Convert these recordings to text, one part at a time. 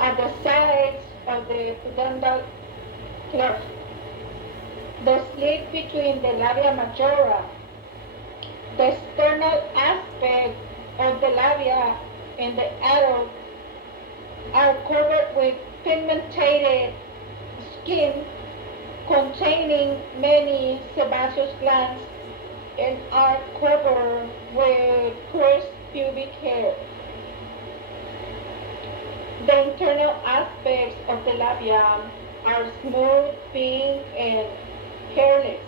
At the sides of the pudendal cleft, the slit between the labia majora, the external aspect of the labia in the adult are covered with pigmented skin containing many sebaceous glands and are covered with coarse pubic hair. The internal aspects of the labia are smooth, pink, and hairless.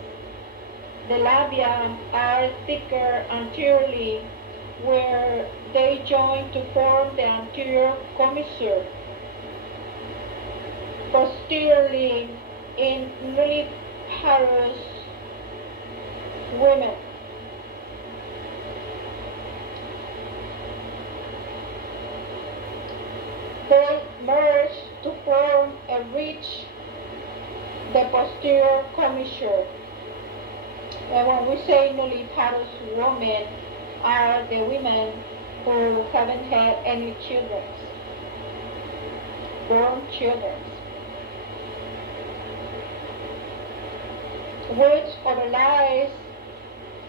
The labia are thicker anteriorly where they join to form the anterior commissure. Posteriorly, in nulliparous women, they merge to form and reach the posterior commissure. And when we say nulliparous women, are the women who haven't had any children, born children, which overlies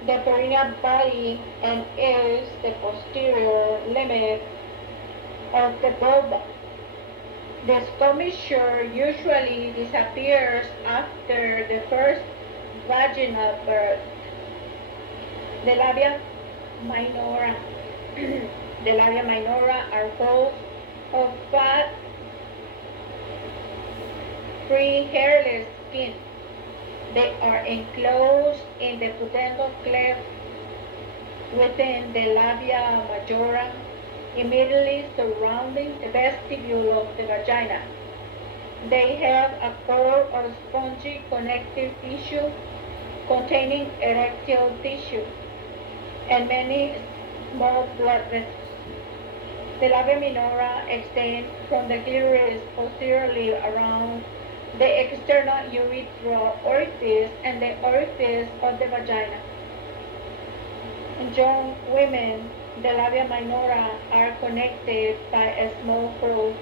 the perineal body and is the posterior limit of the vulva. This commissure usually disappears after the first vaginal birth. The labia minora, the labia minora are folds of fat, free, hairless skin. They are enclosed in the pudendal cleft within the labia majora, immediately surrounding the vestibule of the vagina. They have a core or spongy connective tissue containing erectile tissue and many small blood vessels. The labia minora extend from the clitoris posteriorly around the external urethral orifice and the orifice of the vagina. In young women, the labia minora are connected by a small fold,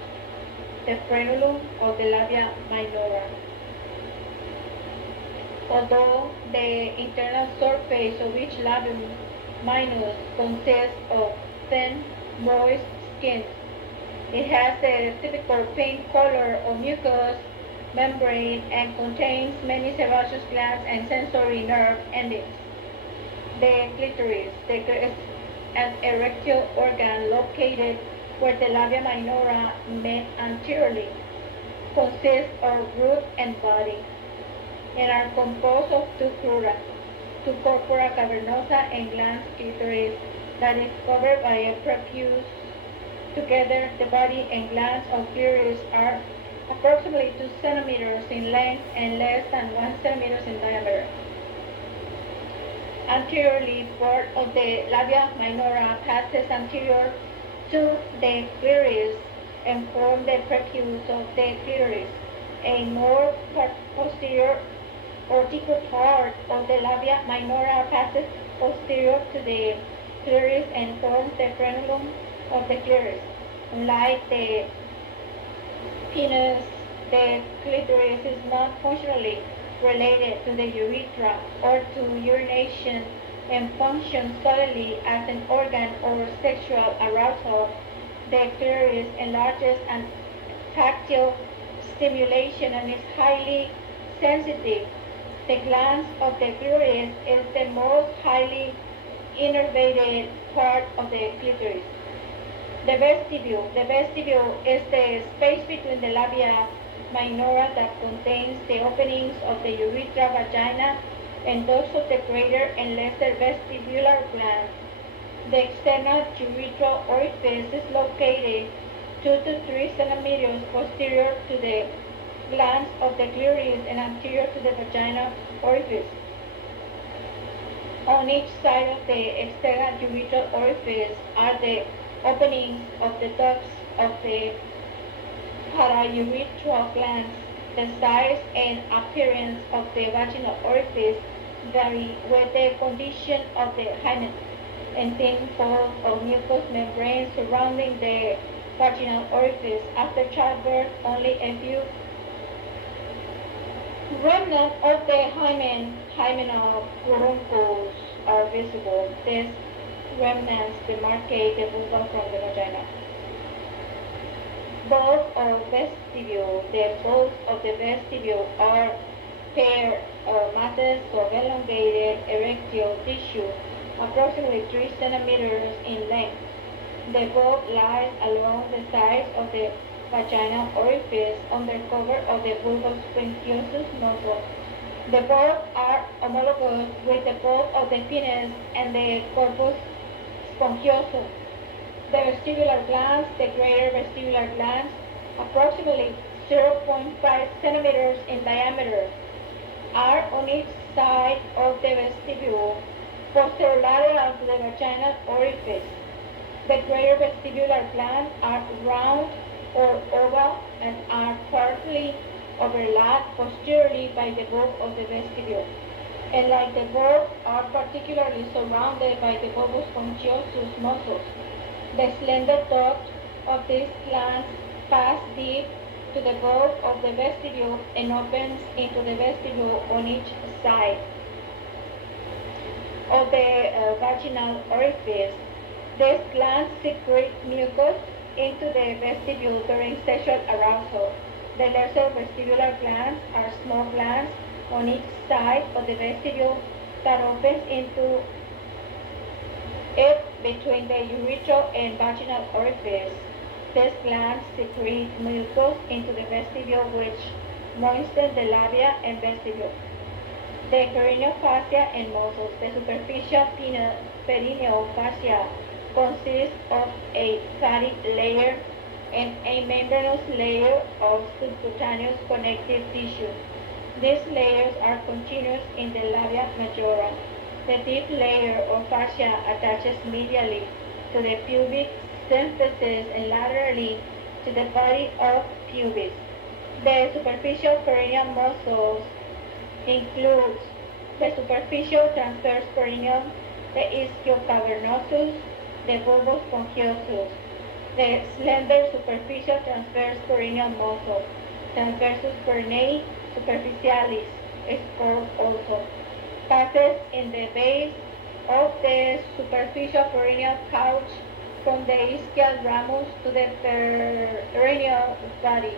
the frenulum of the labia minora. Although the internal surface of each labium minus consists of thin, moist skin, it has the typical pink color of mucous membrane and contains many sebaceous glands and sensory nerve endings. The clitoris is an erectile organ located where the labia minora met anteriorly, consists of root and body, and are composed of two crura, two corpora cavernosa and glans clitoris that is covered by a prepuce. Together, the body and glans of clitoris are approximately 2 centimeters in length and less than 1 centimeter in diameter. Anteriorly, part of the labia minora passes anterior to the clitoris and forms the prepuce of the clitoris. A more posterior or deeper part of the labia minora passes posterior to the clitoris and forms the frenulum of the clitoris. Unlike the penis, the clitoris is not functionally related to the urethra or to urination and functions solely as an organ or sexual arousal. The clitoris enlarges and tactile stimulation and is highly sensitive. The glans of the clitoris is the most highly innervated part of the clitoris. The vestibule. The vestibule is the space between the labia minora that contains the openings of the urethra, vagina, and those of the greater and lesser vestibular glands. The external urethral orifice is located 2 to 3 centimeters posterior to the glands of the clitoris and anterior to the vagina orifice. On each side of the external urethral orifice are the openings of the ducts of the paraurethral glands. The size and appearance of the vaginal orifice vary with the condition of the hymen and thin folds of mucous membrane surrounding the vaginal orifice. After childbirth, only a few remnants of the hymenal furuncles are visible. These remnants demarcate the vulva from the vagina. Both of vestibule, the both of the vestibule are paired masses of elongated erectile tissue, approximately 3 centimeters in length. The bulb lies along the sides of the vaginal orifice under cover of the bulbus spongiosus muscle. The bulbs are homologous with the bulb of the penis and the corpus spongiosum. The vestibular glands, the greater vestibular glands, approximately 0.5 centimeters in diameter, are on each side of the vestibule, posterolateral to the vaginal orifice. The greater vestibular glands are round or oval and are partly overlapped posteriorly by the bulb of the vestibule, and like the bulb are particularly surrounded by the bulbus spongiosus muscles. The slender duct of these glands pass deep to the bulb of the vestibule and opens into the vestibule on each side of the vaginal orifice. These glands secrete mucus into the vestibule during sexual arousal. The lesser vestibular glands are small glands on each side of the vestibule that opens into it between the urethral and vaginal orifice. These glands secrete mucus into the vestibule, which moistens the labia and vestibule. The perineal fascia and muscles. The superficial perineal fascia consists of a fatty layer and a membranous layer of subcutaneous connective tissue. These layers are continuous in the labia majora. The deep layer of fascia attaches medially to the pubic symphysis and laterally to the body of pubis. The superficial perineal muscles includes the superficial transverse perineum, the ischiocavernosus, the bulbus spongiosus. The slender superficial transverse perineal muscle, transversus perinei superficialis, is called also, passes in the base of the superficial perineal couch from the ischial ramus to the perineal body.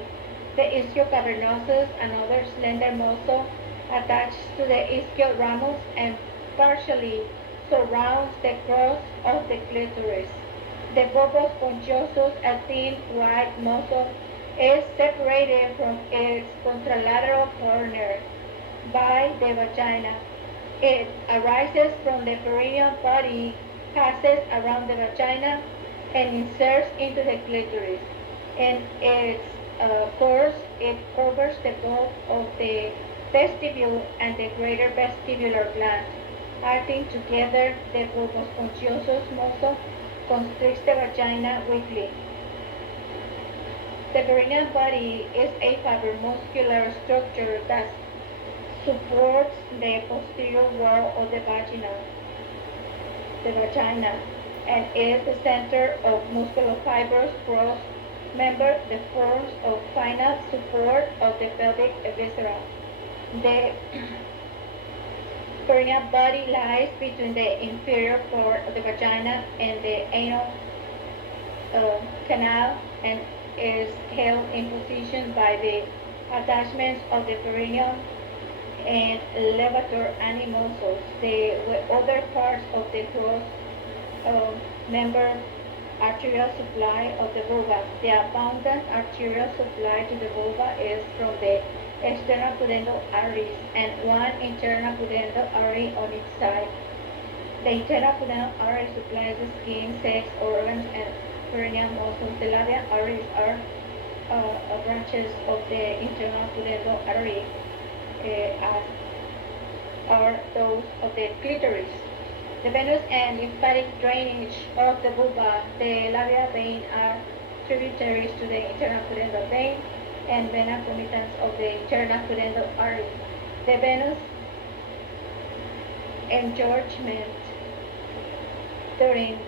The ischiocavernosus, another slender muscle, attached to the ischial ramus and partially surrounds the cross of the clitoris. The bulbus spongiosus, a thin white muscle, is separated from its contralateral corner by the vagina. It arises from the perineal body, passes around the vagina, and inserts into the clitoris. In its course, it covers the bulb of the vestibule and the greater vestibular gland. Acting together, the bulbus spongiosus muscle constricts the vagina weakly. The perineal body is a fibromuscular structure that supports the posterior wall of the vagina, and is the center of musculofibrous growth member that forms of final support of the pelvic viscera. The perineal body lies between the inferior part of the vagina and the anal canal and is held in position by the attachments of the perineum and levator ani muscles. The other parts of the cross member arterial supply of the vulva. The abundant arterial supply to the vulva is from the external pudendal arteries and one internal pudendal artery on each side. The internal pudendal artery supplies the skin, sex organs, and perineal muscles. The labial arteries are branches of the internal pudendal artery, as are those of the clitoris. The venous and lymphatic drainage of the vulva. The labia vein are tributaries to the internal pudendal vein and vena comitans of the internal pudendal artery. The venous engorgement during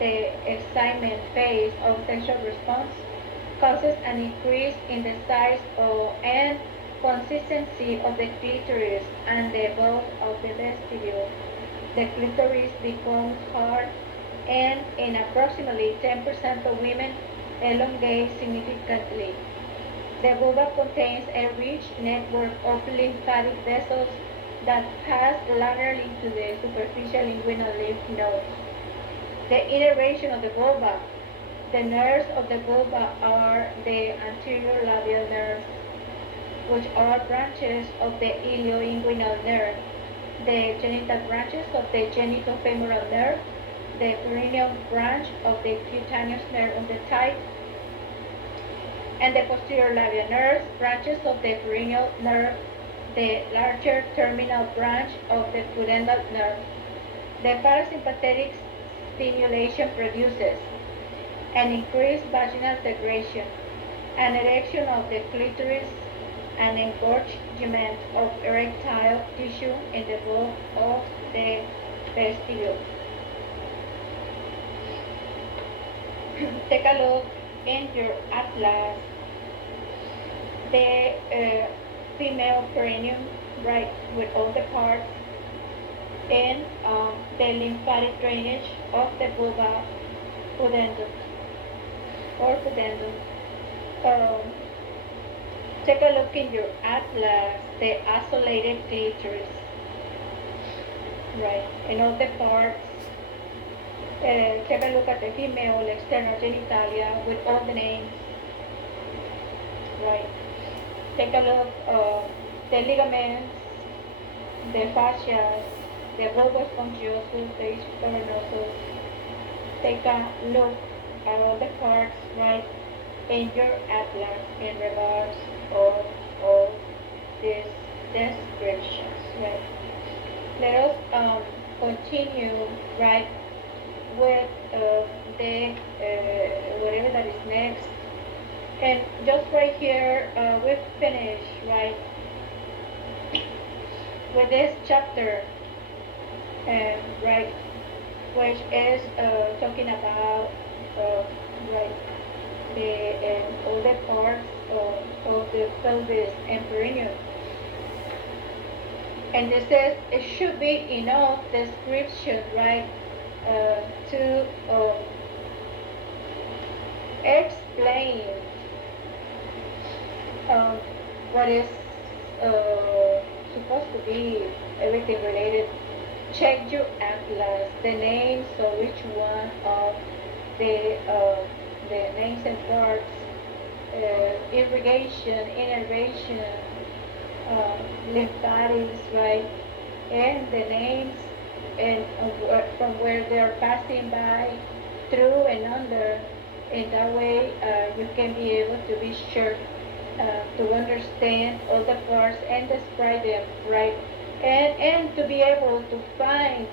the excitement phase of sexual response, causes an increase in the size and consistency of the clitoris and the bulk of the vestibule. The clitoris becomes hard and in approximately 10% of women elongate significantly. The vulva contains a rich network of lymphatic vessels that pass laterally to the superficial inguinal lymph nodes. The innervation of the vulva. The nerves of the vulva are the anterior labial nerves, which are branches of the ilioinguinal nerve, the genital branches of the genitofemoral nerve, the perineal branch of the cutaneous nerve on the thigh, and the posterior labial nerves, branches of the perineal nerve, the larger terminal branch of the pudendal nerve. The parasympathetic stimulation produces an increased vaginal segregation, an erection of the clitoris, an engorgement of erectile tissue in the bulk of the vestibule. Take a look in your atlas. The female perineum, right, with all the parts, and the lymphatic drainage of the vulva pudendum or pudendum. Take a look in your atlas, the isolated clitoris, right, and all the parts. Take a look at the female external genitalia with all the names, right. Take a look the ligaments, the fascias, the bulbus spongiosum, the cavernosus. Take a look at all the parts, right, in your atlas in regards of all these descriptions, right. Let us continue, right, with the whatever that is next. And just right here, we've finished, right, with this chapter, right, which is talking about, right, all the parts of the pelvis and perineum. And this is, it should be enough description, right, to explain what is supposed to be everything related. Check your atlas, the names of each one of the names and parts, irrigation, innervation, lymphatics, right, and the names and from where they are passing by, through and under. In that way, you can be able to be sure to understand all the parts and describe them, right? And to be able to find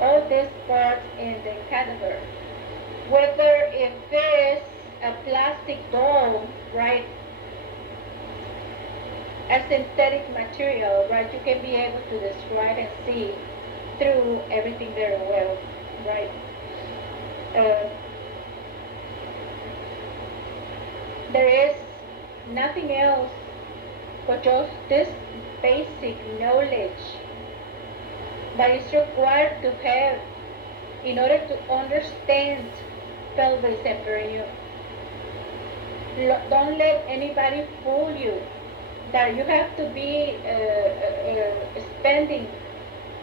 all these parts in the cadaver. Whether if it's a plastic doll, right, a synthetic material, right, you can be able to describe and see through everything very well, right? There is nothing else but just this basic knowledge that is required to have in order to understand pelvis and perineum. Don't let anybody fool you that you have to be spending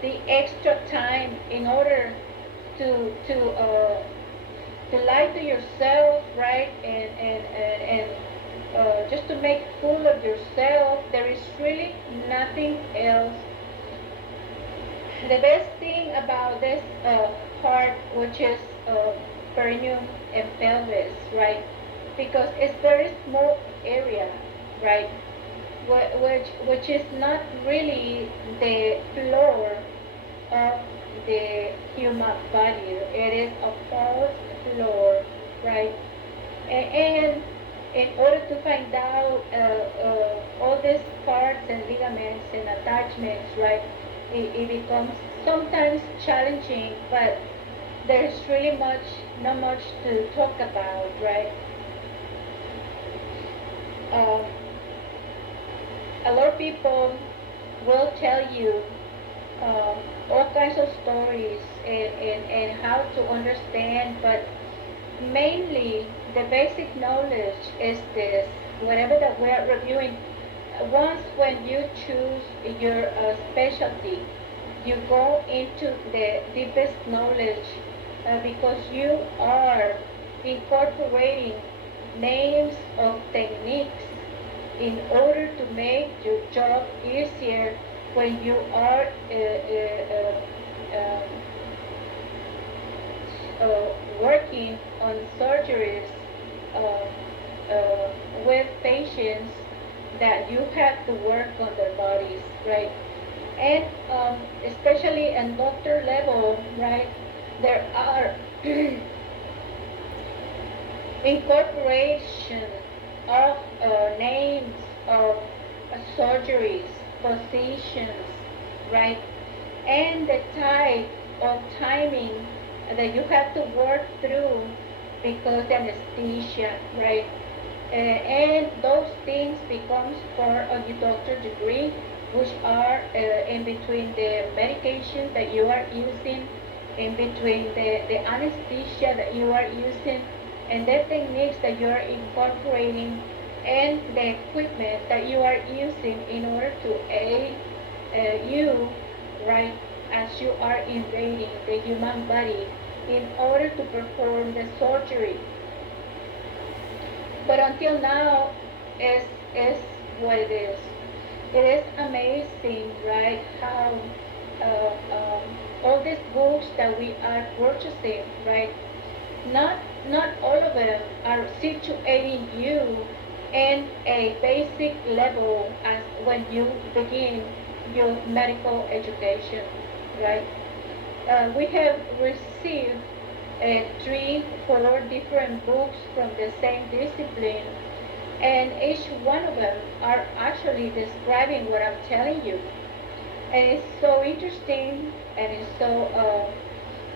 the extra time in order to lie to yourself, right, and just to make fool of yourself. There is really nothing else. The best thing about this part, which is perineum and pelvis, right, because it's very small area, right, which is not really the floor of the human body. It is a false floor, right? And in order to find out all these parts and ligaments and attachments, right, it becomes sometimes challenging, but there's really not much to talk about, right? Um, a lot of people will tell you all kinds of stories and how to understand, but mainly the basic knowledge is this: whatever that we are reviewing, once when you choose your specialty, you go into the deepest knowledge because you are incorporating names of techniques in order to make your job easier when you are working on surgeries uh, with patients that you have to work on their bodies, right? And especially at doctor level, right, there are incorporation of names of surgeries, positions, right, and the type of timing that you have to work through because anesthesia, right? And those things becomes part of your doctor degree, which are in between the medication that you are using, in between the anesthesia that you are using, and the techniques that you are incorporating, and the equipment that you are using in order to aid you, right, as you are invading the human body in order to perform the surgery. But until now, is what it is. It is amazing, right? How all these books that we are purchasing, right? Not not all of them are situating you in a basic level as when you begin your medical education, right? We have received three, four different books from the same discipline, and each one of them are actually describing what I'm telling you. And it's so interesting, and it's so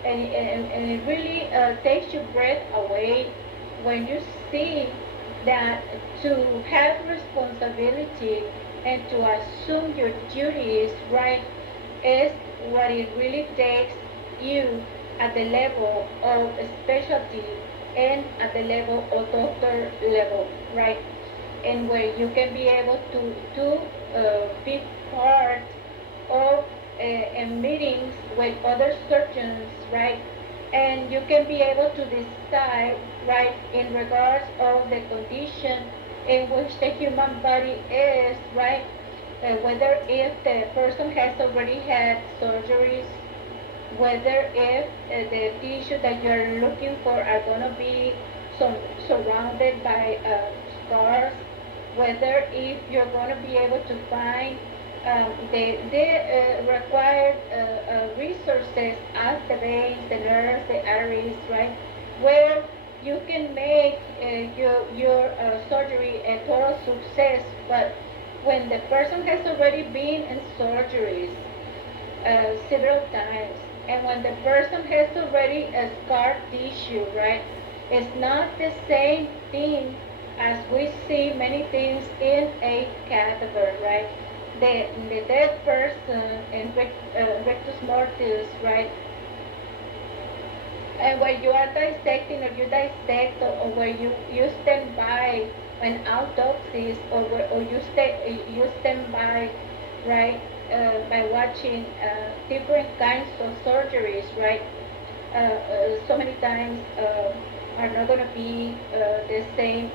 and it really takes your breath away when you see that to have responsibility and to assume your duties, right, is what it really takes you at the level of specialty and at the level of doctor level, right? And where you can be able to be part of meetings with other surgeons, right? And you can be able to decide, right, in regards of the condition in which the human body is, right? Whether if the person has already had surgeries, whether if the tissue that you're looking for are going to be surrounded by scars, whether if you're going to be able to find the required resources as the veins, the nerves, the arteries, right, where you can make your surgery a total success. But when the person has already been in surgeries several times, and when the person has already a scar tissue, right, it's not the same thing as we see many things in a cadaver, right? The dead person in rectus mortis, right? And when you are dissecting or you dissect or where you stand by an autopsy or you stand by, right, by watching different kinds of surgeries, right? So many times are not going to be the same,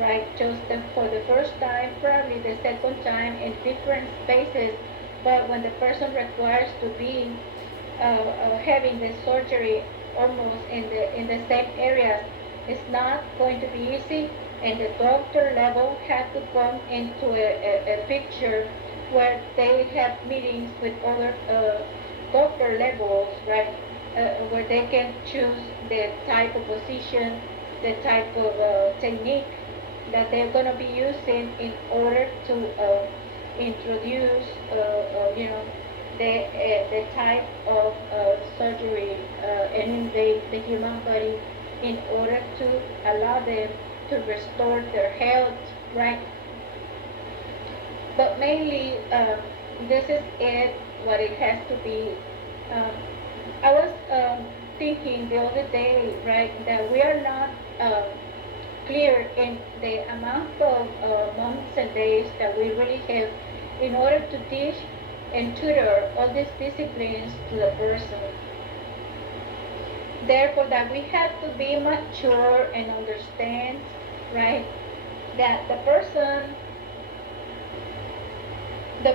right? Just for the first time, probably the second time in different spaces, but when the person requires to be having the surgery almost in the same areas, it's not going to be easy, and the doctor level has to come into a picture where they have meetings with other doctor levels, right? Where they can choose the type of position, the type of technique that they're going to be using in order to introduce, you know, the type of surgery and invade the human body in order to allow them to restore their health, right? But mainly, this is it, what it has to be. Um, I was thinking the other day, right, that we are not clear in the amount of months and days that we really have in order to teach and tutor all these disciplines to the person. Therefore, that we have to be mature and understand, right, that the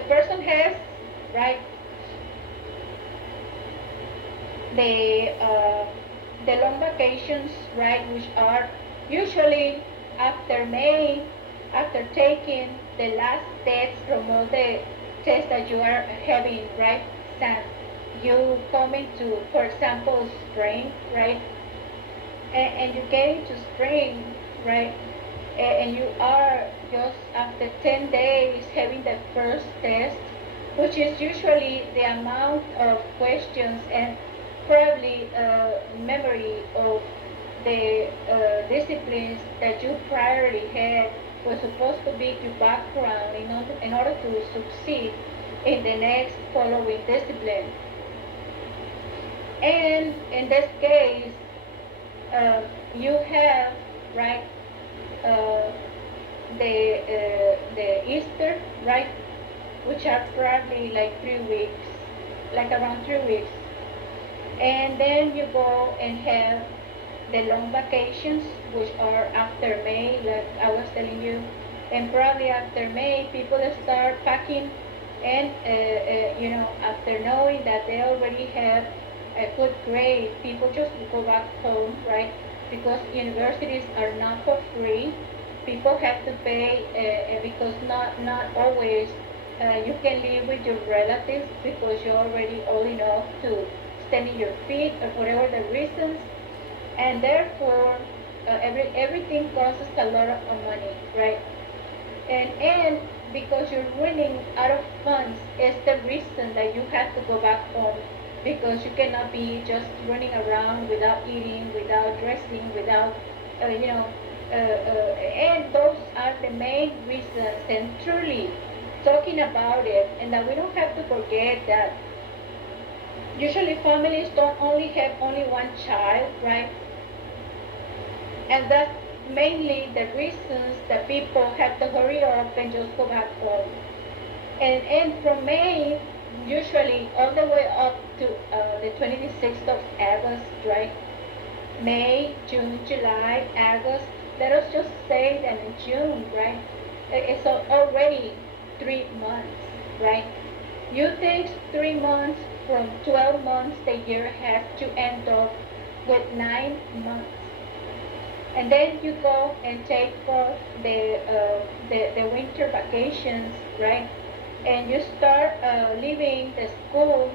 person has, right, the uh, the long vacations, right, which are usually after May, after taking the last tests from all the tests that you are having, right? That you come into, for example, spring, right? And you get into spring, right? And you are just after 10 days having the first test, which is usually the amount of questions and probably memory of the disciplines that you priorly had was supposed to be your background in order to succeed in the next following discipline. And in this case, you have, right, uh, the Easter, right, which are probably like 3 weeks, like around 3 weeks. And then you go and have the long vacations, which are after May, like I was telling you. And probably after May, people start packing, and after knowing that they already have a good grade, people just go back home, right? Because universities are not for free. People have to pay, because not always you can live with your relatives because you're already old enough to stand on your feet or whatever the reasons, and therefore everything costs a lot of money, right? And because you're running out of funds is the reason that you have to go back home, because you cannot be just running around without eating, without dressing, without and those are the main reasons. And truly talking about it, and that we don't have to forget that usually families don't only have only one child, right? And that's mainly the reasons that people have to hurry up and just go back home. And from May, usually all the way up to the 26th of August, right? May, June, July, August. Let us just say that in June, right? It's already 3 months, right? You take 3 months from 12 months the year has to end up with 9 months. And then you go and take off the winter vacations, right? And you start leaving the school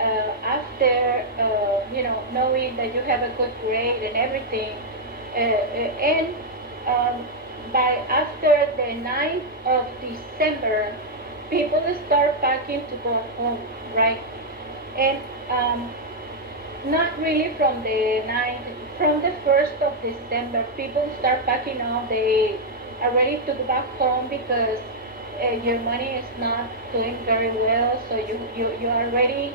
after knowing that you have a good grade and everything. And by after the 9th of December, people start packing to go home, right? And not really from the 9th, from the 1st of December, people start packing up. They are ready to go back home because your money is not doing very well, so you are ready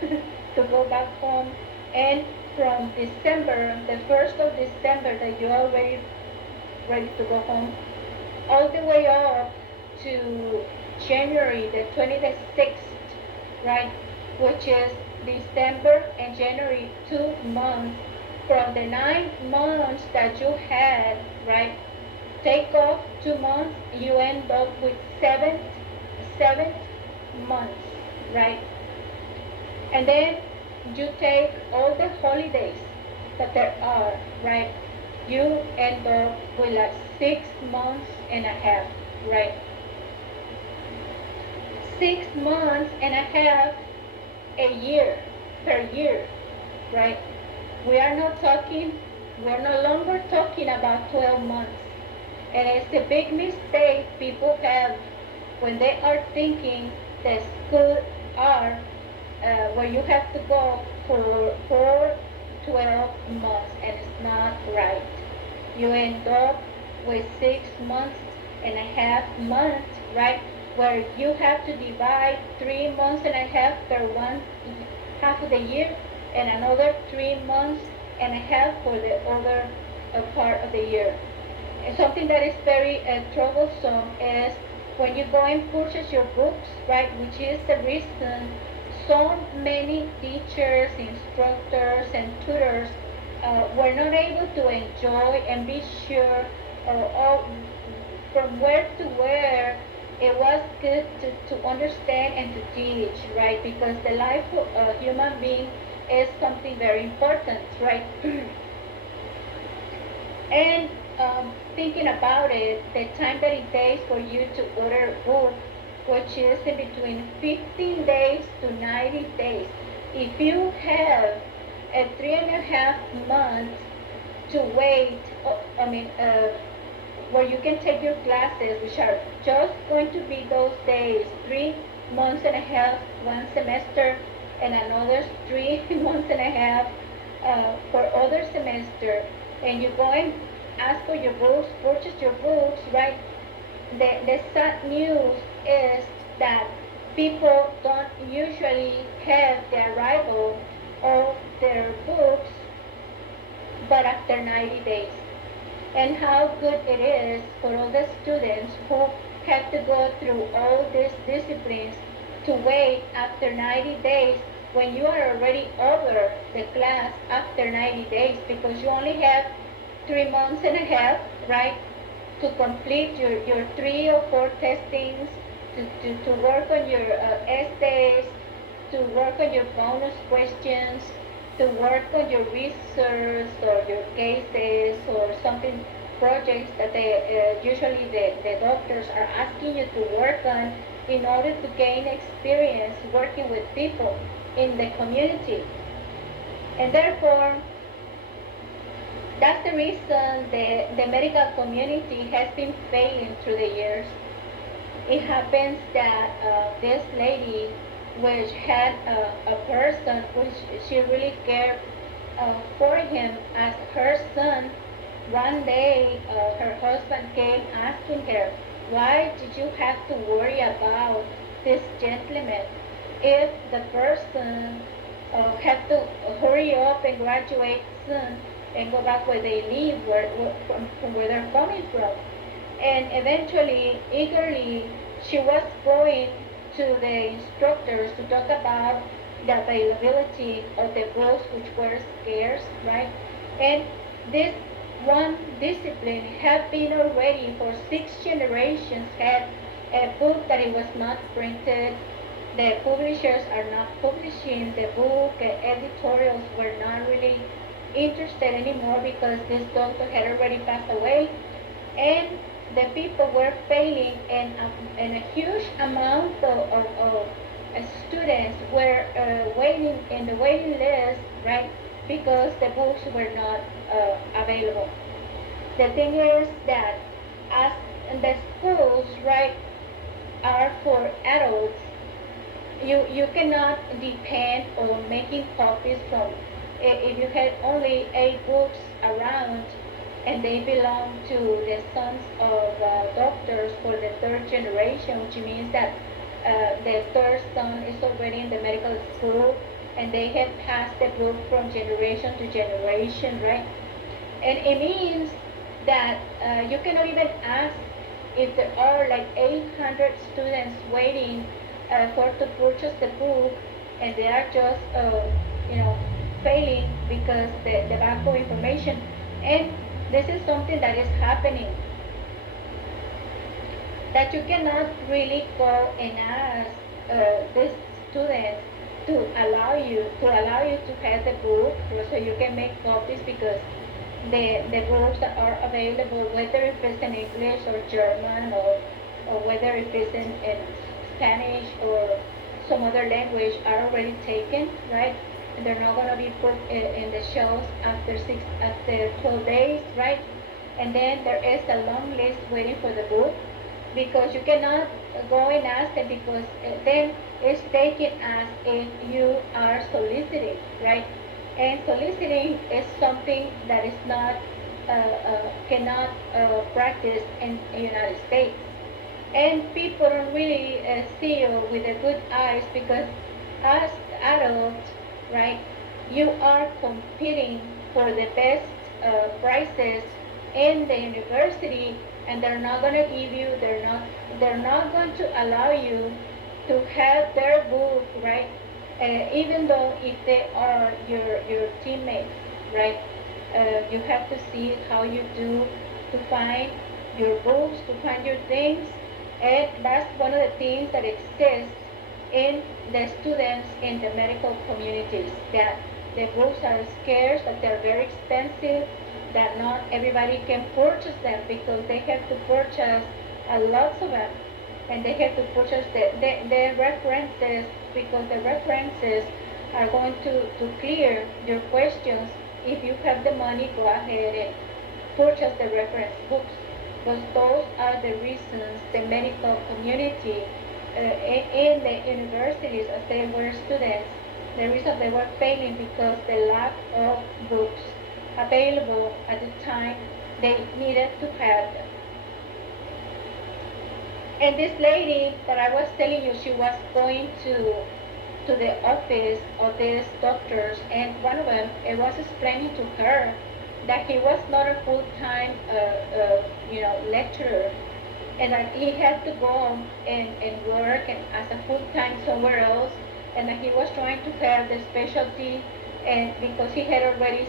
to go back home. And from December, the 1st of December, that you are ready to go home, all the way up to January the 26th, right, which is December and January, 2 months. From the 9 months that you had, right, take off 2 months, you end up with seven months, right? And then you take all the holidays that there are, right? You end up with like 6 months and a half, right? 6 months and a half a year, per year, right? We are no longer talking about 12 months. And it's the big mistake people have when they are thinking that school are where you have to go for 12 months, and it's not right. You end up with 6 months and a half months, right? Where you have to divide 3 months and a half per one half of the year, and another 3 months and a half for the other part of the year. And something that is very troublesome is when you go and purchase your books, right? Which is the reason so many teachers, instructors, and tutors were not able to enjoy and be sure from where to where it was good to understand and to teach, right? Because the life of a human being is something very important, right? And thinking about it, the time that it takes for you to order a book, which is in between 15 days to 90 days. If you have a 3.5 months to wait, where you can take your classes, which are just going to be those days, 3 months and a half, one semester, and another 3 months and a half for other semester, and you go and ask for your books, purchase your books, right? The sad news is that people don't usually have the arrival of their books but after 90 days. And how good it is for all the students who have to go through all these disciplines to wait after 90 days when you are already over the class after 90 days, because you only have 3 months and a half, right, to complete your 3 or 4 testings, to work on your essays, to work on your bonus questions, to work on your research or your cases or something, projects that usually the doctors are asking you to work on in order to gain experience working with people in the community. And therefore, that's the reason the medical community has been failing through the years. It happens that this lady, which had a person which she really cared for him as her son, one day her husband came asking her, why did you have to worry about this gentleman if the person had to hurry up and graduate soon and go back where they live, from where they're coming from? And eventually, eagerly, she was going to the instructors to talk about the availability of the books, which were scarce, right? And this one discipline had been already for 6 generations, had a book that it was not printed. The publishers are not publishing the book. Editorials were not really interested anymore because this doctor had already passed away. And the people were failing, and a huge amount of students were waiting in the waiting list, right? Because the books were not available. The thing is that as the schools, right, are for adults, you cannot depend on making copies from, if you had only 8 books around and they belong to the sons of doctors for the 3rd generation, which means that the 3rd son is already in the medical school and they have passed the book from generation to generation, right? And it means that you cannot even ask if there are like 800 students waiting to purchase the book, and they are just failing because the lack of information. And this is something that is happening, that you cannot really go and ask this student to allow you to have the book so you can make copies, because the books that are available, whether if it's in English or German or whether if it's in Spanish or some other language, are already taken, right? And they're not going to be put in the shelves after 12 days, right? And then there is a long list waiting for the book. because you cannot go and ask them, because then it's taken as if you are soliciting, right? And soliciting is something that is not cannot practice in the United States, and people don't really see you with a good eyes, because as adults, right, you are competing for the best prices in the university, and they're not going to give you, they're not going to allow you to have their book, right? Even though if they are your teammates, right? You have to see how you do to find your books, to find your things, and that's one of the things that exists in the students in the medical communities, that the books are scarce, that they're very expensive, that not everybody can purchase them, because they have to purchase a lot of them, and they have to purchase the references, because the references are going to clear your questions. If you have the money, go ahead and purchase the reference books, because those are the reasons the medical community in the universities, as they were students, the reason they were failing, because the lack of books available at the time they needed to have them. And this lady that I was telling you, she was going to the office of these doctors, and one of them was explaining to her that he was not a full-time lecturer, and that he had to go and work and as a full-time somewhere else, and that he was trying to have the specialty, and because he had already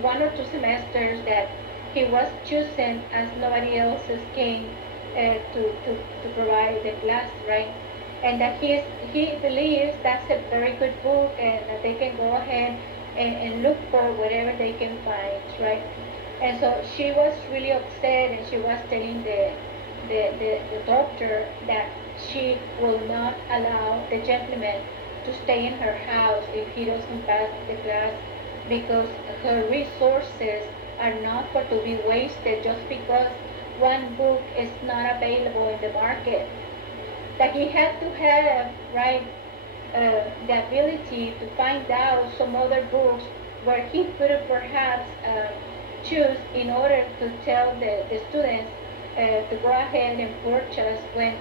one or two semesters that he was choosing, as nobody else came to provide the class, right? And that he believes that's a very good book, and that they can go ahead and look for whatever they can find, right? And so she was really upset, and she was telling the doctor that she will not allow the gentleman to stay in her house if he doesn't pass the class, because her resources are not for to be wasted just because one book is not available in the market. That he had to have, right, the ability to find out some other books where he could perhaps choose, in order to tell the students to go ahead and purchase when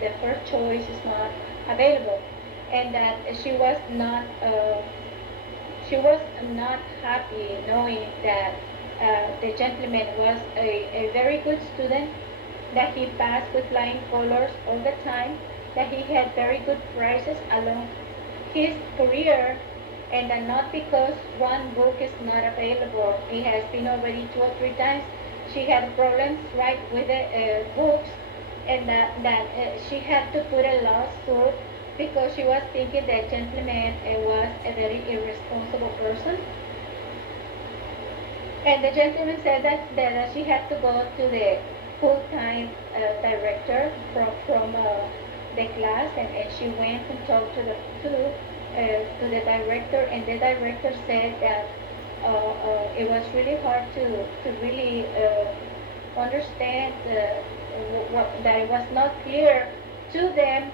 the first choice is not available. And that she was not happy knowing that the gentleman was a very good student, that he passed with flying colors all the time, that he had very good prizes along his career, and that not because one book is not available. It has been already 2 or 3 times. She had problems, right, with the books, and that she had to put a lawsuit, because she was thinking that gentleman was a very irresponsible person. And the gentleman said that she had to go to the full-time director from the class, and she went and talked to the director, and the director said that it was really hard to really understand that it was not clear to them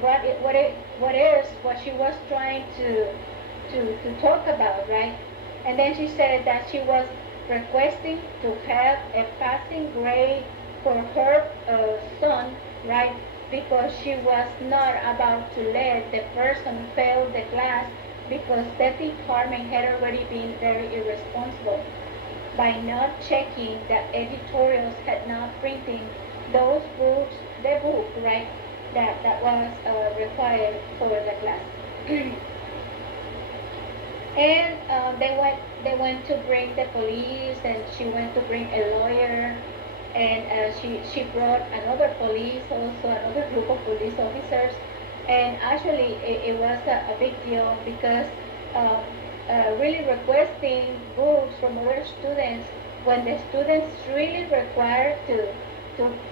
what she was trying to talk about, right? And then she said that she was requesting to have a passing grade for her son, right? Because she was not about to let the person fail the class, because that department had already been very irresponsible by not checking that editorials had not printing those books, the book, right, that was required for the class. And they went to bring the police, and she went to bring a lawyer, and she brought another police, also another group of police officers, and actually it was a big deal, because really requesting books from other students, when the students really required to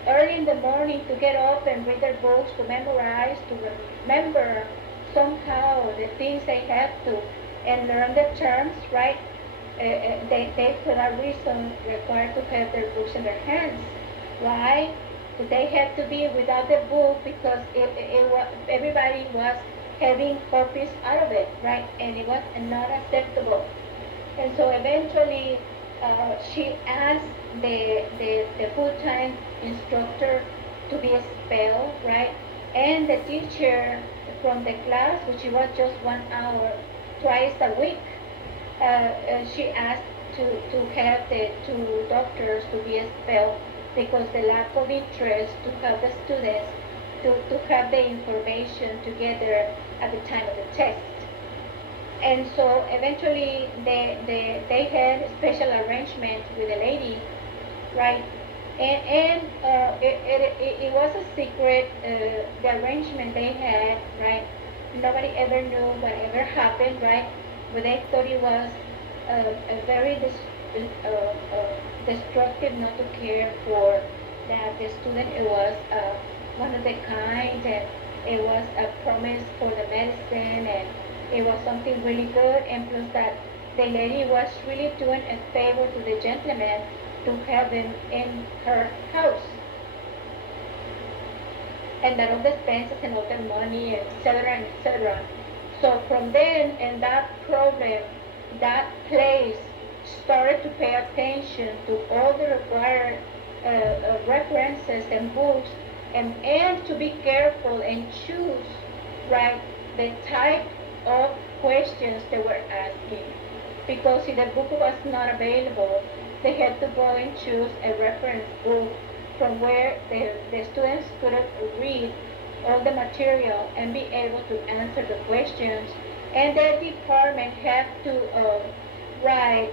early in the morning to get up and read their books, to memorize, to remember somehow the things they have to, and learn the terms, right? They for that reason required to have their books in their hands. Why? They had to be without the book because everybody was having copies out of it, right? And it was not acceptable. And so eventually she asked the full-time instructor to be expelled, right? And the teacher from the class, which was just 1 hour, twice a week, she asked to have the two doctors to be expelled because the lack of interest to help the students to have the information together at the time of the test. And so eventually they had a special arrangement with a lady, right? It was a secret, the arrangement they had, right? Nobody ever knew whatever happened, right? But they thought it was a very destructive not to care for that the student. It was one of the kind, and it was a promise for the medicine, and it was something really good. And plus that the lady was really doing a favor to the gentleman to have him in her house, and that all the expenses and all the money, etc., etc. So from then, and that problem, that place started to pay attention to all the required references and books, and to be careful and choose, right, the type of questions they were asking. Because if the book was not available, they had to go and choose a reference book from where the students could read all the material and be able to answer the questions. And the department had to write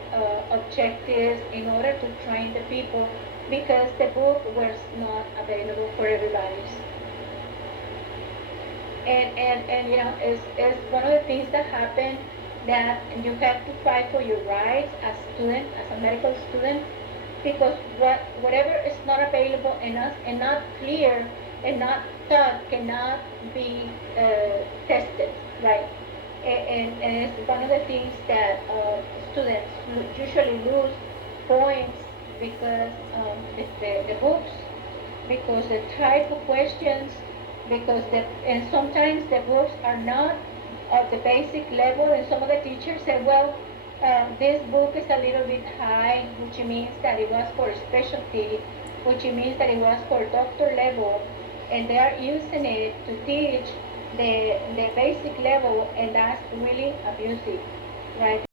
objectives in order to train the people because the book was not available for everybody. And you know, it's one of the things that happened, that you have to fight for your rights as a student, as a medical student, because whatever is not available and not clear and not taught cannot be tested, right? And it's one of the things that students usually lose points because the books, because the type of questions, because and sometimes the books are not of the basic level, and some of the teachers say, well, this book is a little bit high, which means that it was for specialty, which means that it was for doctor level, and they are using it to teach the basic level, and that's really abusive, right?